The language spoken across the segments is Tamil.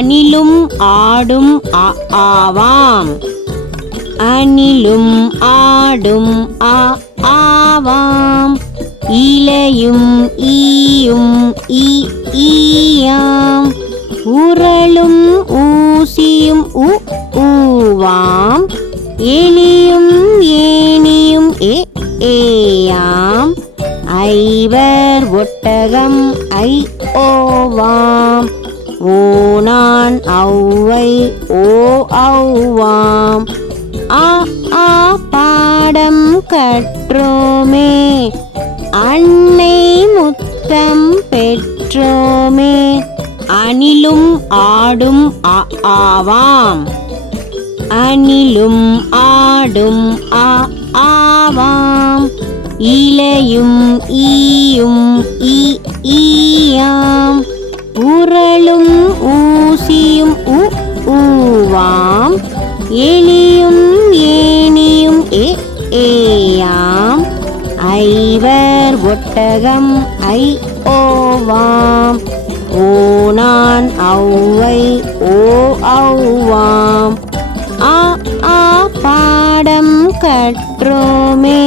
அணிலும் ஆடும் ஆவாம். அணிலும் ஆடும் அ ஆவாம். இலையும் ஈயும் ஈ ஈயாம். உரளும் ஊசியும் உ ஊவாம். எலியும் ஏனியும் ஏ ஏயாம். ஐவர் ஒட்டகம் ஐ ஓவாம். ஓ ஔவை ஓ ஔவாம் ஆ ஆ பாடம் கற்றோமே. அன்னை முத்தம் பெற்றோமே. அணிலும் ஆடும் அ ஆவாம். அணிலும் ஆடும் அ ஆவாம். இலையும் ஈயும் ஈயாம். உரளும் ஊசியும் உ ஊவாம் எலியும் ஏனியும் ஏ ஏயாம் ஐவர் ஒட்டகம் ஐ ஓவாம் ஓனான் ஔவை ஓ ஔவாம் ஆ ஆ பாடம் கற்றோமே.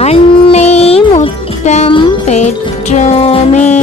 அன்னை முத்தம் பெற்றோமே.